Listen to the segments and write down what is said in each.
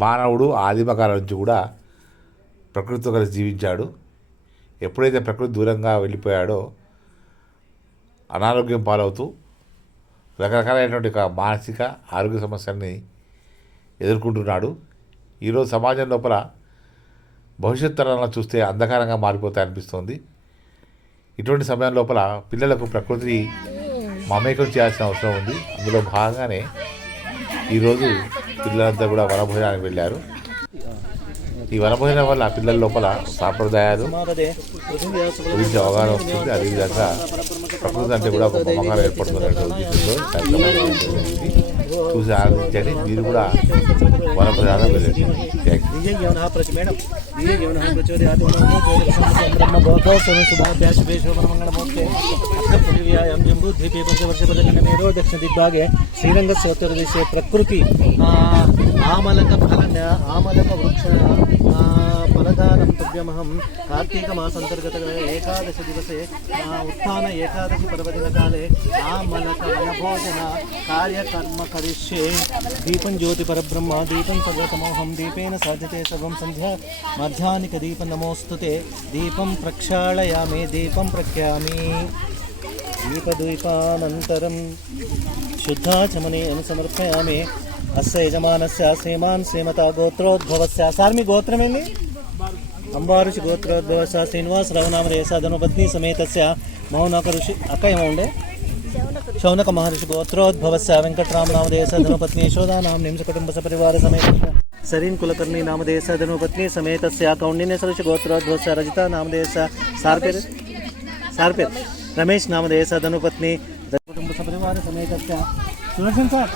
మానవుడు ఆదిమకాలం నుంచి కూడా ప్రకృతితో కలిసి జీవించాడు. ఎప్పుడైతే ప్రకృతి దూరంగా వెళ్ళిపోయాడో అనారోగ్యం పాలవుతూ రకరకాలైనటువంటి మానసిక ఆరోగ్య సమస్యల్ని ఎదుర్కొంటున్నాడు. ఈరోజు సమాజం లోపల భవిష్యత్ తరాలను చూస్తే అంధకారంగా మారిపోతాయి అనిపిస్తోంది. ఇటువంటి సమయం లోపల పిల్లలకు ప్రకృతిని మమేకం చేయాల్సిన అవసరం ఉంది. అందులో భాగంగానే ఈరోజు పిల్లలంతా కూడా వనభోజనానికి వెళ్ళారు. ఈ వనభోజనం వల్ల పిల్లల లోపల సాంప్రదాయాలు గురించి అవగాహన వస్తుంది. అదేవిధంగా ప్రకృతి అంటే కూడా ఒక మమకారం ఏర్పడుతున్నటువంటి ఉద్దేశంతో చూసి ఆనందించండి. మీరు కూడా వనభోజనాలు వెళ్ళండి. దక్షిణ దిగ్భాగే శ్రీరంగస్యోత్తరదేశే ప్రకృతి ఆమలక వృక్ష ఫలదానం తుభ్యమహం కార్తీకమాసంతర్గత ఏకాదశ దివసే ఉత్థాన ఏకాదశి పర్వదినకాలే ఆమలక వనభోజన కార్యకర్మ కరిష్యే. దీపం జ్యోతి పరబ్రహ్మ దీపం సర్వతమోహం దీపేన సాధ్యతే సర్వం సంధ్యా మధ్యాహ్నిక దీపం నమోస్తుతే. దీపం ప్రక్షాళయామి దీపం ప్రఖ్యామి. దీపద్వీపానంతరం శుద్ధాచమనేన సమర్పయామి. అస్య యజమానస్య శ్రీమాన్ శ్రీమతా గోత్రోద్భవస్య. సార్ మీ గోత్రం ఏంటి? అంబారుషి గోత్రోద్భవస్య శ్రీనివాసరావు నామధేయస్య ధనుపత్ని సమేతస్య మౌనక ఋషి అక్క ఏమౌండే శౌనక మహర్షి గోత్రోద్భవస్య వెంకటరామ నామధేయస్య ధనుపత్ని యశోదానాం నింస కుటుంబ సపరివార సమేతస్య సరీన్ కులకర్ణి నామధేయస్య ధనుపత్ని సమేతస్య కౌండిన్య ఋషి గోత్రోద్భవస్య రజిత నామధేయస్య సార్ పేరు రమేష్ నామధేయస్య ధనుపత్ని కుటుంబ సపరివార సమేతస్య. సుదర్శన్ సార్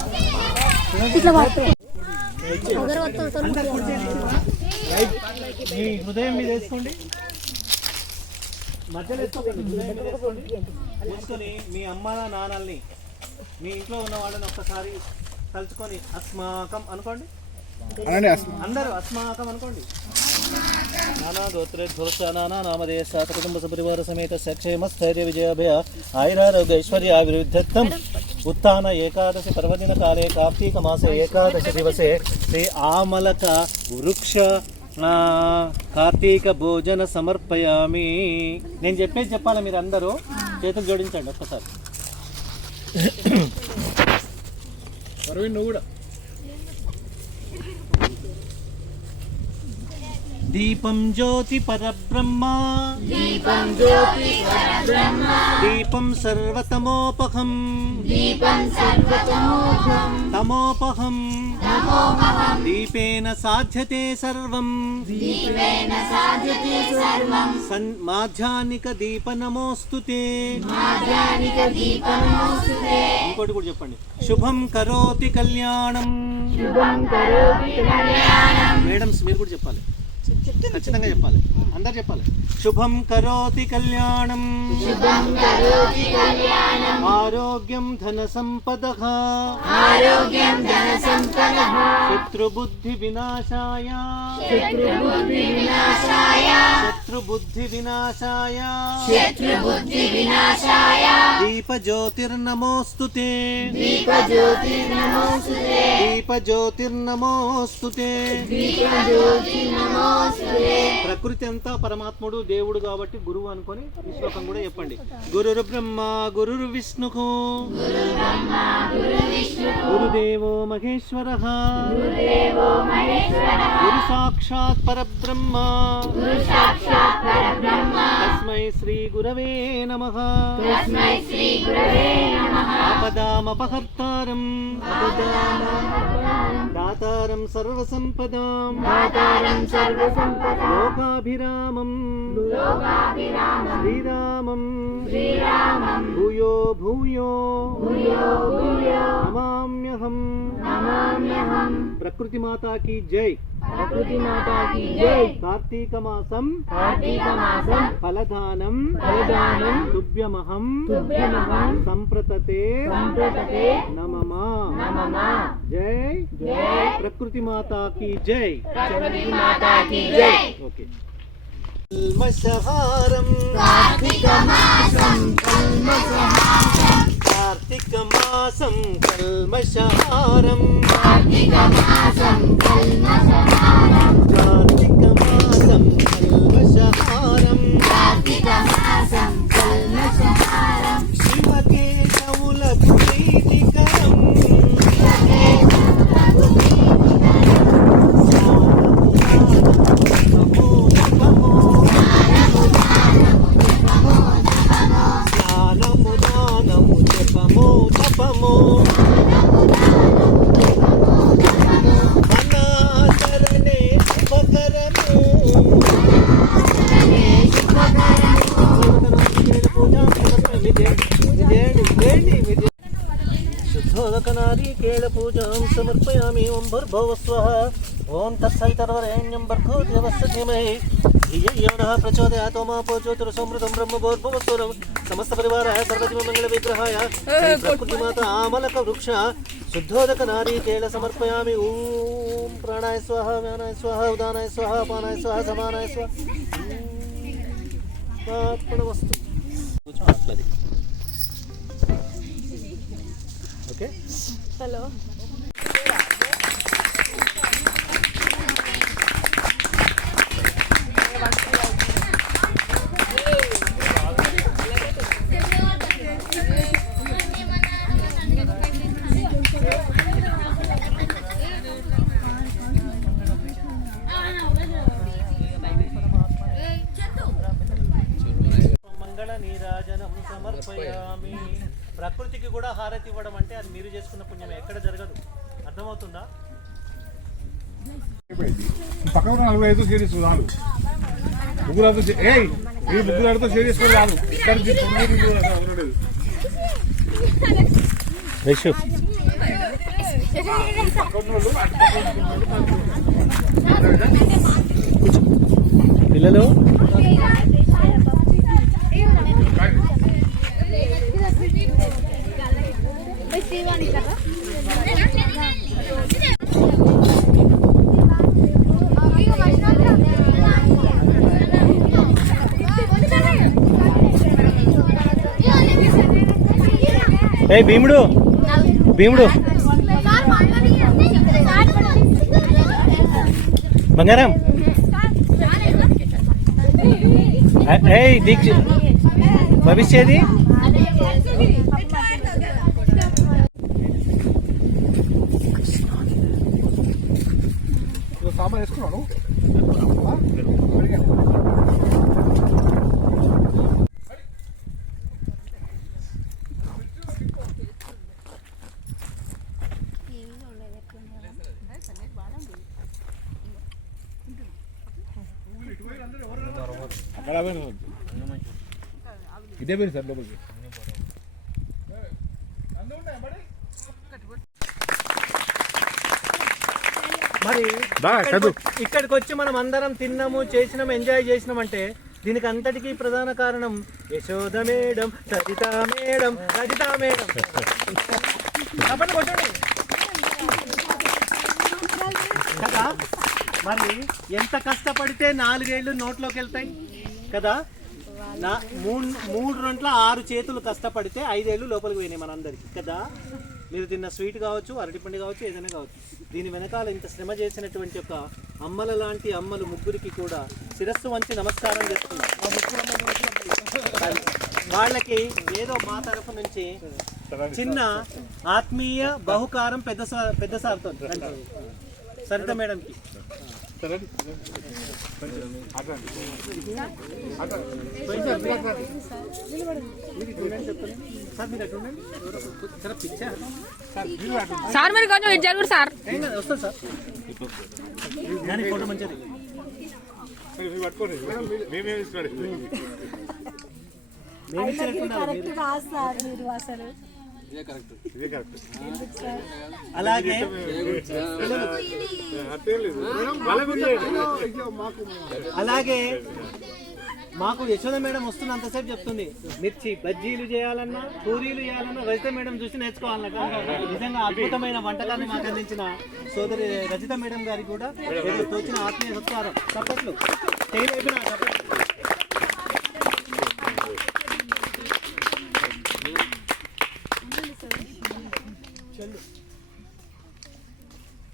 మీ హృదయం మీద వేసుకోండి. మధ్యలో వేసుకొని మీ అమ్మ నాన్నల్ని మీ ఇంట్లో ఉన్న వాళ్ళని ఒక్కసారి తలుచుకొని అస్మాకం అనుకోండి. అందరూ అస్మాకం అనుకోండి. నానా గోత్రోద్భవస్య నానా నామధేయస్య కుటుంబ సపరివార సమేతస్య క్షేమ స్థైర్య విజయాభయ ఆయురారోగ్య ఐశ్వర్యాభివృద్ధ్యర్థం ఉత్థాన ఏకాదశి పర్వదిన కాలే కార్తీక మాసే ఏకాదశి దివసే శ్రీ ఆమలక వృక్ష కార్తీక భోజన సమర్పయామి. నేను చెప్పేది చెప్పాలి, మీరు అందరూ చేతులు జోడించండి ఒక్కసారి. నువ్వు కూడా దీపం జ్యోతి పరబ్రహ్మ దీపం సర్వతమోపహం తమోపహం దీపేన సాధ్యతే సర్వం మాధ్యానిక దీప నమోస్తుతే. ఇంకోటి కూడా చెప్పండి. శుభం కరోతి కళ్యాణం. మేడమ్స్ మీరు కూడా చెప్పాలి, ఖచ్చితంగా చెప్పాలి, అందరు చెప్పాలి. శుభం కరోతి కళ్యాణం ఆరోగ్యం ధన సంపదః శత్రుబుద్ధి వినాశాయ దీప జ్యోతిర్నమోస్తుతే. ప్రకృతి అంతా పరమాత్ముడు దేవుడు కాబట్టి గురువు అనుకొని ఈ శ్లోకం కూడా చెప్పండి. గురుర్ బ్రహ్మ గురుర్ విష్ణు గురుదేవో మహేశ్వరః గురు సాక్షాత్ పరబ్రహ్మ తస్మై శ్రీ గురవే నమః. ఆపదామపహర్తారం దాతారం సర్వసంపదాం లోకాభిరామం శ్రీరామం భూయో భూయో నమామ్యహం. ప్రకృతి మాతా కీ జై. కార్తీక మాసం ఫలదానం తుభ్యమహం సంప్రతతే నమః. జై ప్రకృతి మాతా కీ జై. ఓకే. కల్మషహారం కార్తీక మాసం కల్మషహారం पूजां समर्पयामि ओं भूर्भुवः स्वः ओं तत्सवितर्वरेण्यं भर्गो देवस्य धीमहि धियो यो नः प्रचोदयात् ओमापो ज्योतिरसमृतं ब्रह्मभूर्भुवः स्वः समस्त परिवारः सर्वजीवमङ्गलविग्रहाय प्रकृतिमाता आमलकवृक्ष शुद्धोदक नारीकेल समर्पयामि ॐ प्राणाय स्वाहा व्यानाय स्वाहा उदानाय स्वाहा अपानाय स्वाहा समानाय स्वाहा अर्पणमस्तु ओके हेलो మంగళ నీరాజనం సమర్పయామి. ప్రకృతికి కూడా హారతి ఇవ్వడం అంటే అది మీరు చేసుకున్న పుణ్యమే, ఎక్కడ జరగదు. అర్థమవుతుందా? పక్కన 45 సిరీస్ రాదు ముగ్గులతో మీరు ముగ్గులతో సిరీస్ రాదు ఇక్కడ పిల్లలు ఏ భీముడు భీముడు బంగారం ఏ దీక్ష భవిష్యది సామాన్ వేసుకున్నాను ఇదే పేరు సార్ లోపలికి మరి ఇక్కడికి వచ్చి మనం అందరం తిన్నాము, చేసినాము, ఎంజాయ్ చేసినామంటే దీనికి అంతటికీ ప్రధాన కారణం Yashoda madam, Sajitha madam, Rajitha madam. చెప్పండి కూర్చోండి కదా. మరి ఎంత కష్టపడితే 4 ఏళ్ళు నోట్లోకి వెళ్తాయి కదా. 3 6 చేతులు కష్టపడితే 5 ఏళ్ళు లోపలికి పోయినాయి మనందరికి కదా. మీరు తిన్న స్వీట్ కావచ్చు, అరటిపండు కావచ్చు, ఏదైనా కావచ్చు. దీని వెనకాల ఇంత శ్రమ చేసినటువంటి ఒక అమ్మల లాంటి అమ్మలు ముగ్గురికి కూడా శిరస్సు వంచి నమస్కారం చేస్తున్నారు. వాళ్ళకి ఏదో మా తరఫు నుంచి చిన్న ఆత్మీయ బహుకారం పెద్ద సార్తో సరిత మేడంకి. సార్ మీరు కొంచెం ఇటు జరుగురు సార్. వస్తుంది సార్, దాని ఫోటో మంచిది. అలాగే అలాగే మాకు యశోద మేడం వస్తున్నంతసేపు చెప్తుంది, మిర్చి బజ్జీలు చేయాలన్నా, పూరీలు చేయాలన్నా రజిత మేడం చూసి నేర్చుకోవాలన్నట. నిజంగా అద్భుతమైన వంటకాన్ని మాకు అందించిన సోదరి రజిత మేడం గారికి కూడా తోచిన ఆత్మీయ సత్కారం. తప్పట్లు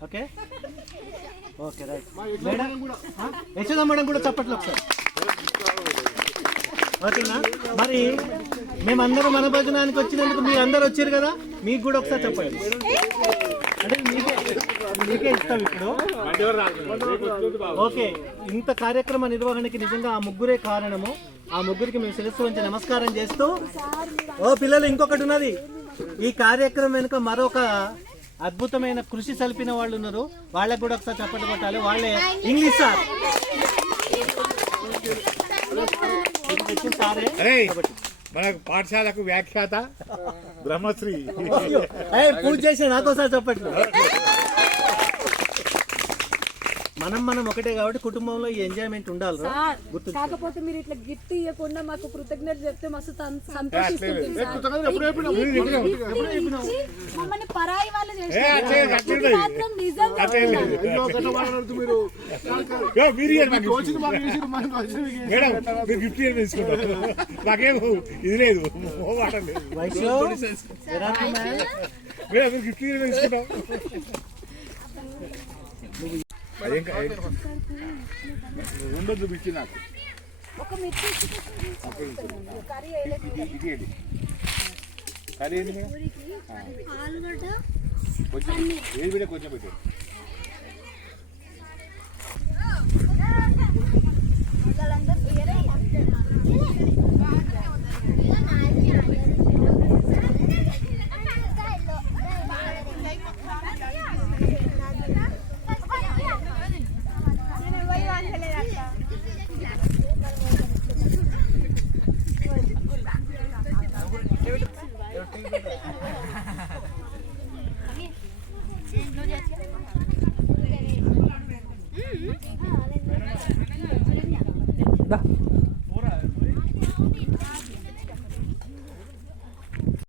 ఓకే ఓకే రైట్. మేడం కూడా యశోద మేడం కూడా చప్పట్లు ఒకసారి. ఓకేనా? మరి మేమందరం మన భోజనానికి వచ్చినందుకు మీరు అందరు వచ్చారు కదా, మీకు కూడా ఒకసారి చెప్పండి. అంటే మీకే ఇస్తాం ఇప్పుడు. ఓకే, ఇంత కార్యక్రమ నిర్వహణకి నిజంగా ఆ ముగ్గురే కారణము. ఆ ముగ్గురికి మేము శిరస్సు వంచి నమస్కారం చేస్తూ, ఓ పిల్లలు ఇంకొకటి ఉన్నది. ఈ కార్యక్రమం వెనుక మరొక అద్భుతమైన కృషి సల్పిన వాళ్ళు ఉన్నారు. వాళ్ళకు కూడా ఒకసారి చప్పట్లు కొట్టాలి. వాళ్ళే ఇంగ్లీష్ సార్. మనకు పాఠశాలకు వ్యాఖ్యాత బ్రహ్మశ్రీ పూజ చేసిన నాకోసారి చెప్పండి. మనం ఒకటే కాబట్టి కుటుంబంలో ఈ ఎంజాయ్మెంట్ ఉండాలి. సార్, కాకపోతే మీరు ఇట్లా గిఫ్ట్ ఇవ్వకుండా మాకు కృతజ్ఞత చెప్తే మస్తు సంతోషిస్తుంది సార్. మమ్మల్ని పరాయి వాళ్ళు చేస్తారు. ఇది మాత్రం నిజంగా గిఫ్ట్ తీసుకుంటాం. నాకేం ఇది లేదు, గిఫ్ట్ తీసుకుంటాం. రెండో చూపించి నాకు ఒక మిర్చి కర్రీ వేయలేదు. కర్రీ ఏంటి మేడం? ఆలుగడ్డ కొంచెం ఏది బిడ్డ కొంచెం పెట్టు.